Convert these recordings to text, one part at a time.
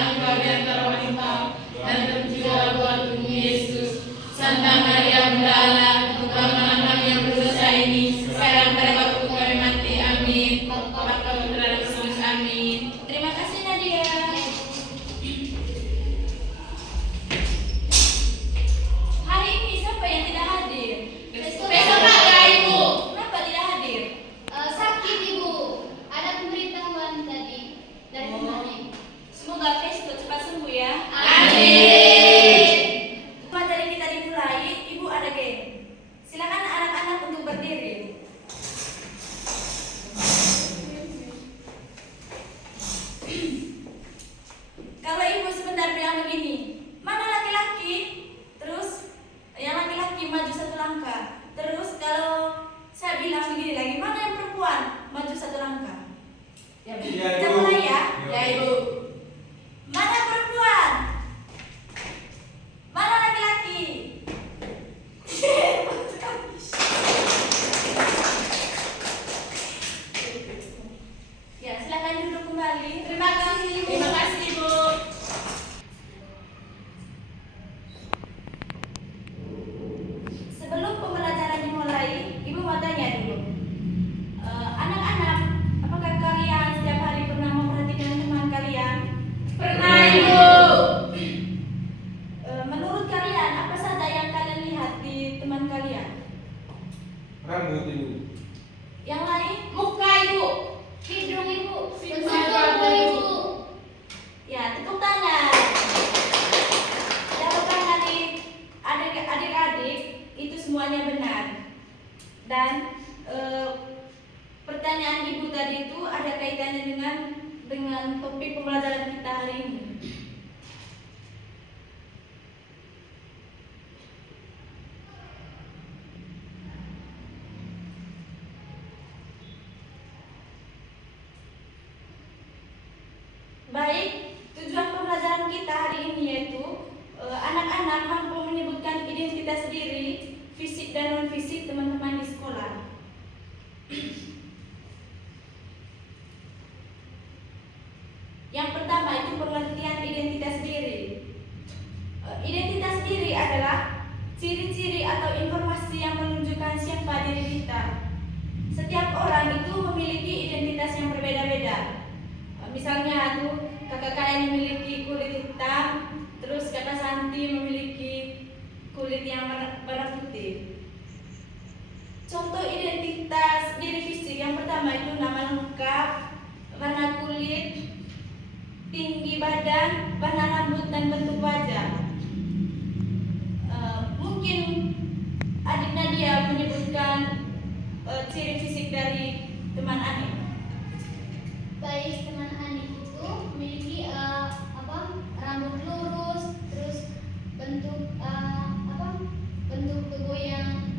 tercela di antara wanita, dan tercela buah tubuhmu Yesus. Santa Maria Bunda Allah, doakanlah kami yang berdosa ini, sekarang pada waktu kami mati. Amin. Bapa, Putra, dan Roh Kudus. Amin. Terima kasih Nadia. Hari ini siapa yang tidak hadir? Besok ya Ibu. Kenapa tidak hadir? Sakit Ibu, ada pemberitahuan tadi dari kemarin. Semoga Festo cepat sembuh ya. Amin. Materi kita dimulai. Ibu ada game. Silakan anak-anak untuk berdiri. Kalau ibu sebentar bilang begini, mana laki-laki? Terus yang laki-laki maju satu langkah. Terus kalau saya bilang begini lagi, mana yang perempuan? Maju satu langkah. Kita mulai ya. Ya Ibu. Mana perempuan? Mana laki-laki? Ya, silakan duduk kembali. Terima kasih Ibu. Sebelum pembelajaran dimulai, Ibu mau tanya dulu. Anak-anak, apakah kalian setiap hari pernah memperhatikan teman kalian? Pernah Ibu. Menurut kalian, apa saja yang kalian lihat di teman kalian? Rambut Ibu. Yang lain? Muka Ibu. Hidung Ibu, Sifat bentuk Ibu. Ya, tepuk tangan. Jawaban dari adik-adik itu semuanya benar. Dan pertanyaan ibu tadi itu ada kaitannya dengan topik pembelajaran kita hari ini. Baik, tujuan pembelajaran kita hari ini yaitu anak-anak mampu menyebutkan identitas diri, fisik dan non fisik teman-teman di sekolah. Yang pertama itu pengertian identitas diri. Identitas diri adalah ciri-ciri atau informasi yang menunjukkan siapa diri kita. Setiap orang itu memiliki identitas yang berbeda-beda. Misalnya tuh kakak kalian memiliki kulit hitam, terus kakak Santi memiliki kulit yang warna putih. Contoh identitas diri fisik yang pertama itu nama lengkap, warna kulit, tinggi badan, warna rambut dan bentuk wajah. Mungkin adik Nadia menyebutkan ciri fisik dari teman adik. Baik, teman Ani itu memiliki rambut lurus, terus bentuk bentuk tubuh yang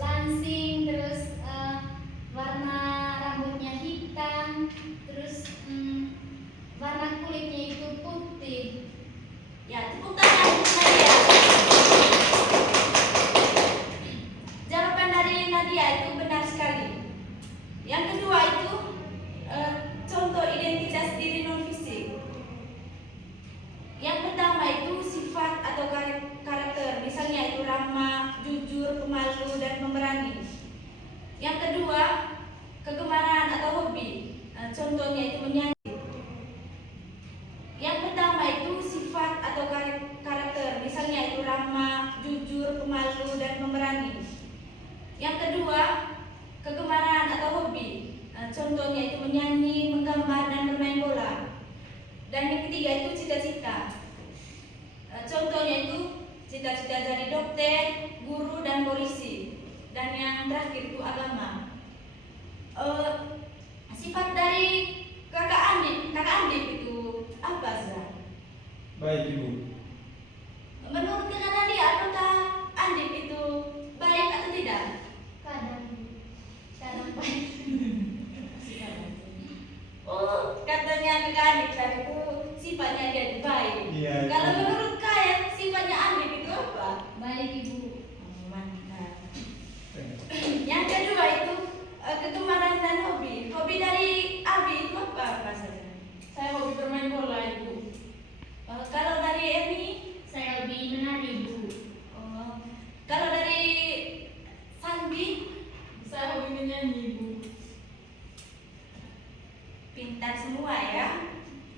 langsing, terus warna rambutnya hitam, terus warna kulitnya itu putih. Ya, tepuk tangan untuk Nadia. Jawaban dari Nadia itu benar sekali. Yang kedua itu contoh identitas diri non fisik. Yang pertama itu sifat atau karakter, misalnya itu ramah, jujur, pemalu dan pemberani. Yang kedua kegemaran atau hobi, contohnya itu menyanyi. Yang pertama itu sifat atau karakter, misalnya itu ramah, jujur, pemalu dan pemberani. Yang kedua kegemaran atau hobi, contohnya itu menyanyi, menggambar dan bermain bola. Dan yang ketiga itu cita-cita, contohnya itu cita-cita jadi dokter, guru dan polisi. Dan yang terakhir itu agama. Sifat dari kakak Andik itu apa Zah? Baik Ibu. Menurut kakak Nadia, apakah Andik itu baik atau tidak? Kadang baik. Oh, katanya kakak Andik tadi itu sifatnya dia baik. Iya. Kalau menurut kalian sifatnya Andik itu apa? Baik Ibu. Mantap. Yang kedua itu kegemaran dan hobi. Hobi dari Abi itu apa saja? Saya hobi bermain bola Ibu. pintar semua ya.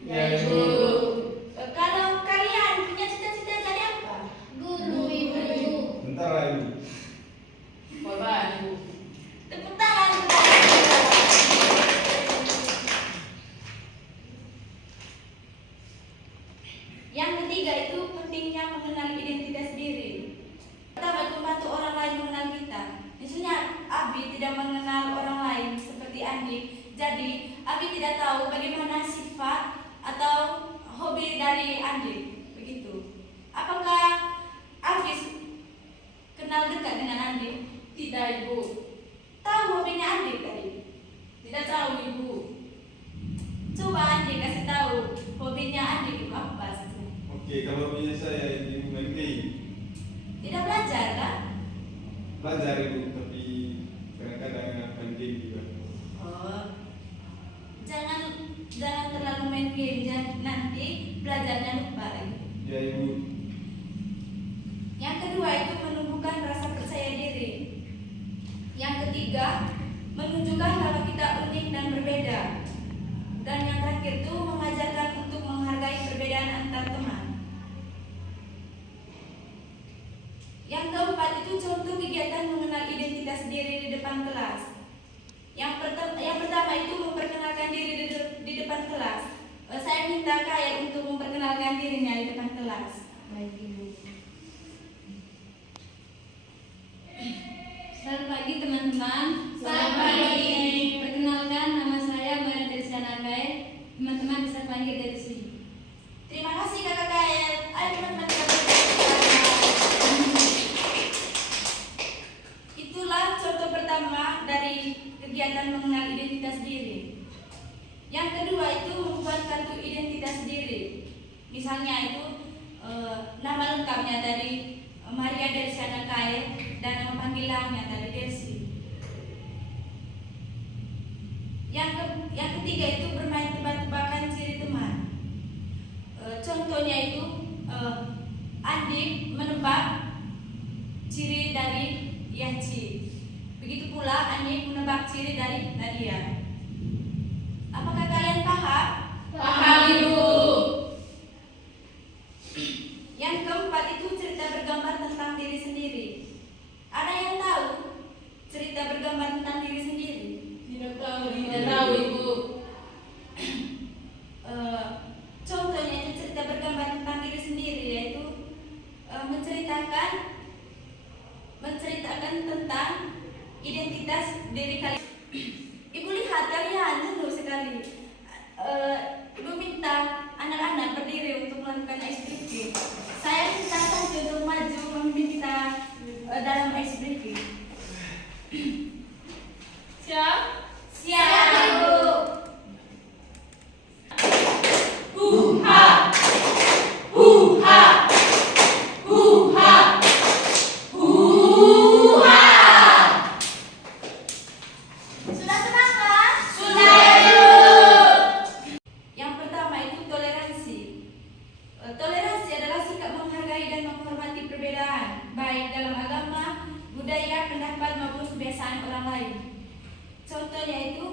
Ya, Ibu. Kalau kalian punya cita-cita jadi apa? Guru, Ibu. Bentar lah, Ibu. Bapak, Ibu. Tepuk tangan. Yang ketiga itu pentingnya mengenal identitas diri. Pertama, membantu orang lain mengenal kita. Misalnya Abi tidak mengenal orang lain seperti Andi, jadi Abi tidak tahu bagaimana sifat atau hobi dari Andi. Begitu. Apakah Abi kenal dekat dengan Andi? Tidak, Ibu. Tahu hobinya Andi tadi? Tidak tahu, Ibu. Coba Andi kasih tahu hobinya Andi apa saja. Oke, kalau punya saya ini main game. Tidak belajar kan? Belajar, Ibu, tapi kadang-kadang main game juga. Oh, jangan terlalu main game, nanti belajarnya lupa lagi. Ya, Ibu. Yang kedua itu menumbuhkan rasa percaya diri. Yang ketiga, menunjukkan bahwa kita unik dan berbeda. Dan yang terakhir itu mengajarkan untuk menghargai perbedaan antar teman. Yang keempat itu contoh kegiatan mengenal identitas diri di depan kelas. Yang pertama itu memperkenalkan diri di depan kelas. Saya minta Kael untuk memperkenalkan dirinya di depan kelas. Baik, Ibu. Selamat pagi teman-teman. Selamat pagi. Perkenalkan, nama saya Maria Teresiana Kael. Teman-teman bisa panggil dari sini. Terima kasih Kakak Kael. Ayo teman-teman kita berdua. Itulah contoh pertama dari kegiatan mengenal identitas diri. Yang kedua itu membuat kartu identitas diri. Misalnya itu nama lengkapnya dari Maria Dersiana Kael dan nama panggilannya dari Dersi. Yang ketiga itu bermain tebak-tebakan ciri teman. Contohnya itu Andi menebak ciri dari Yaci. Begitu pula Andi menebak ciri dari Nadia. Apakah kalian paham? Paham, Ibu. Yang keempat itu cerita bergambar tentang diri sendiri. Ada yang tahu cerita bergambar tentang diri sendiri? Tidak tahu, Ibu. Contohnya itu cerita bergambar tentang diri sendiri, yaitu menceritakan tentang identitas diri kalian. Ibu lihat kalian dulu sekali. Ibu minta anak-anak berdiri untuk melakukan ice breaking. Saya minta saja untuk maju memimpin kita dalam ice breaking. Siap? Siap, Ibu. Huha. Huha. Huha. Huha. Sudah tenang kan? Sudah, Ibu. Yang pertama itu toleransi. Toleransi adalah sikap menghargai dan menghormati perbedaan, baik dalam agama, budaya, pendapat maupun kebiasaan orang lain. Contohnya itu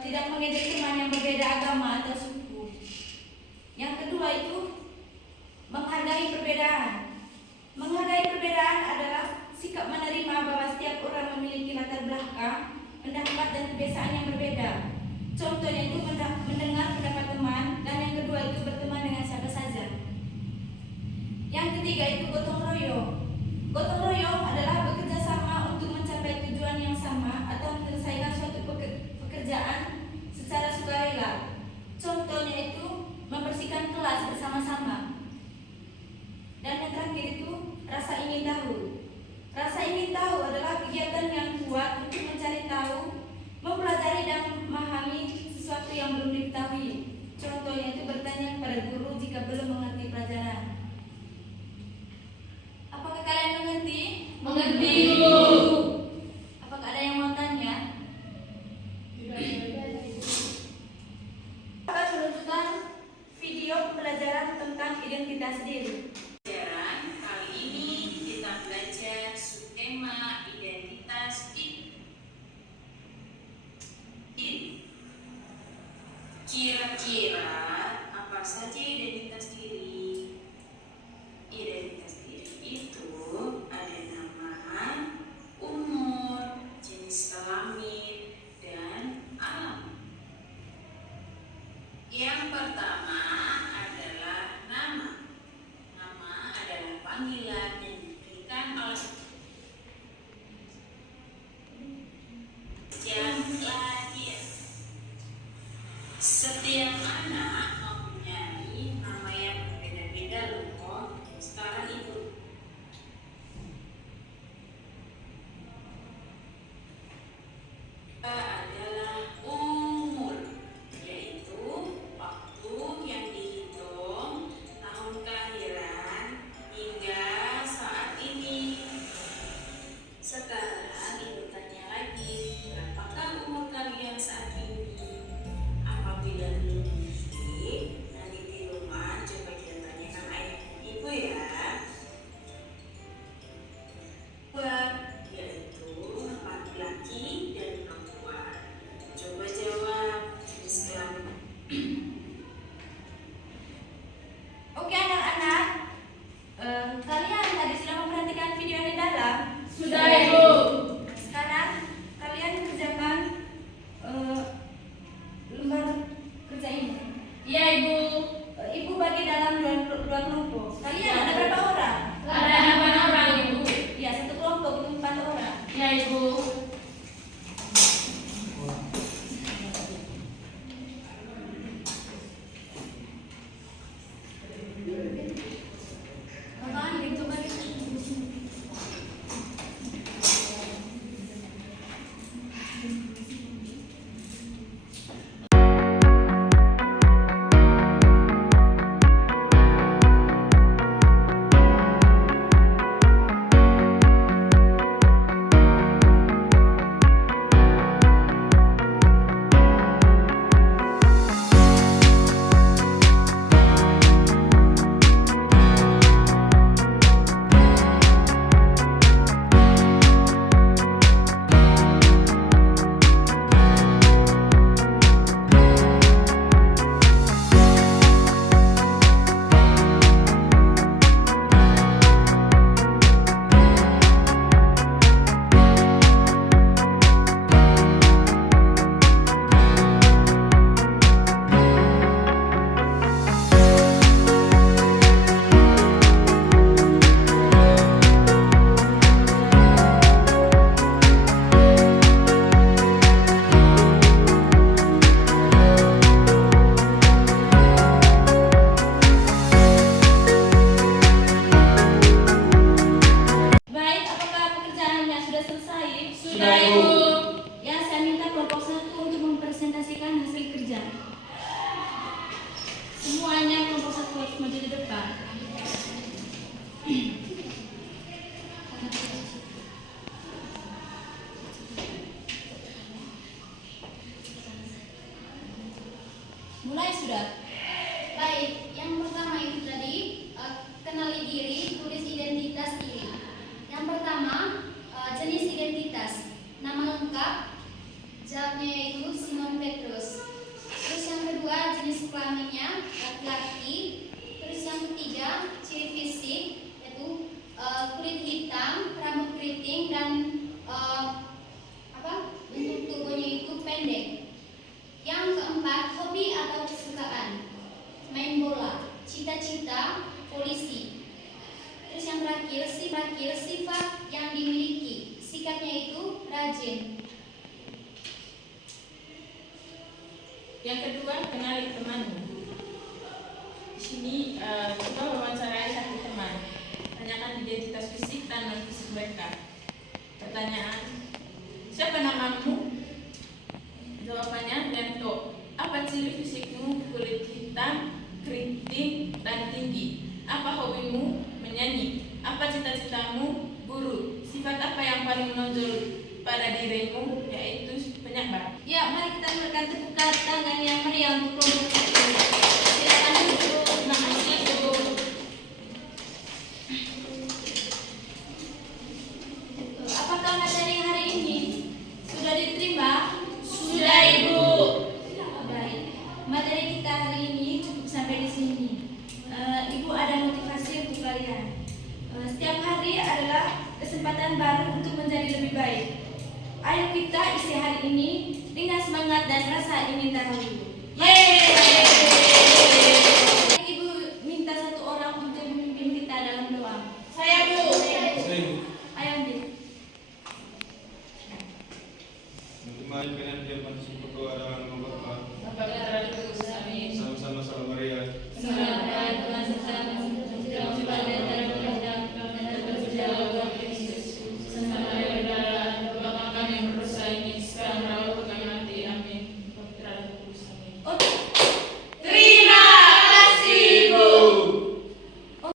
tidak mengejek teman yang berbeda agama atau suku. Yang kedua itu menghargai perbedaan. Menghargai perbedaan adalah sikap menerima bahwa setiap orang memiliki latar belakang, pendapat dan kebiasaan yang berbeda. Contohnya itu mendengar pendapat teman, dan yang kedua itu berteman dengan siapa saja. Yang ketiga itu gotong royong. Gotong royong adalah bekerja sama untuk mencapai tujuan yang sama atau menyelesaikan suatu pekerjaan secara sukarela. Contohnya itu membersihkan kelas bersama-sama. Dan yang terakhir itu rasa ingin tahu. Rasa ingin tahu adalah kegiatan yang kuat untuk mencari tahu, mempelajari dan memahami sesuatu yang belum diketahui. Contohnya itu bertanya kepada guru jika belum mengerti pelajaran. Apakah kalian mengerti? Mengerti, Ibu. Apakah ada yang mau tanya? Akan menunjukkan video pembelajaran tentang identitas diri. Pelajaran kali ini kita belajar subtema identitas diri. Kira apa saja identitas diri? Identitas diri itu ada nama, umur, jenis kelamin, dan alam. Yang pertama adalah nama. Nama adalah panggilan yang diberikan oleh sejak lahir. Setiap anak mempunyai nama yang berbeda-beda loh. Sekarang itu adalah umur, yaitu waktu yang dihitung tahun kelahiran hingga saat ini. Sekarang ibu tanya lagi, berapakah umur kalian saat ini? Apabila belum mengerti, nanti di rumah coba kita tanyakan ayah dan ibu ya. Yaitu laki-laki dan perempuan. Coba jawab jenis kelamin. Oke anak-anak, kalian tadi sudah memperhatikan video yang di dalam? Sudah, Ibu. Sekarang kalian kerjakan lembar kerja ini. Iya, Ibu. Ibu bagi dalam dua kelompok. Kalian ada berapa orang? Ada 8 orang, Ibu. Ya, satu kelompok untuk 4 orang. Iya, Ibu. Kakak Andin, coba deh. Baik, apakah pekerjaannya sudah selesai? Sudah, Ibu. Ya, saya minta kelompok 1 untuk mempresentasikan hasil kerja. Semuanya kelompok 1 harus maju di depan. Mulai sudah. Baik, yang pertama itu tadi kenali diri, tulis identitas diri. Yang pertama jenis identitas, nama lengkap, jawabnya yaitu Simon Petrus. Terus yang kedua jenis kelaminnya laki-laki. Terus yang ketiga ciri fisik yaitu kulit hitam, rambut keriting dan bentuk tubuhnya itu pendek. Yang keempat, hobi atau kesukaan, main bola, cita-cita, polisi. Terus yang terakhir sifat yang dimiliki, sikapnya itu rajin. Yang kedua, kenali temanmu. Di sini coba wawancarai satu teman. Tanyakan identitas fisik dan non fisik mereka. Pertanyaan, siapa namamu? Jawabannya Yanto. Apa ciri fisikmu? Kulit hitam, keriting, dan tinggi. Apa hobimu? Menyanyi. Apa cita-citamu? Guru. Sifat apa yang paling menonjol pada dirimu? Yaitu penyabar. Ya, mari kita berikan tepuk tangan yang meriah untuk kelompok 1. Silakan duduk. Terima kasih, Ibu. Apakah materi hari ini sudah diterima? Sudah, Ibu. Baik. Materi kita dan rasa ingin tahu. Yeay! Ibu minta satu orang untuk memimpin kita dalam doa. Saya Bu. Ayo ambil. Mari penantian pantas berdoa dalam nama Bapa, Bapa dan Roh Kudus. Amin. sama-sama salam Maria. Selamat hari Tuhan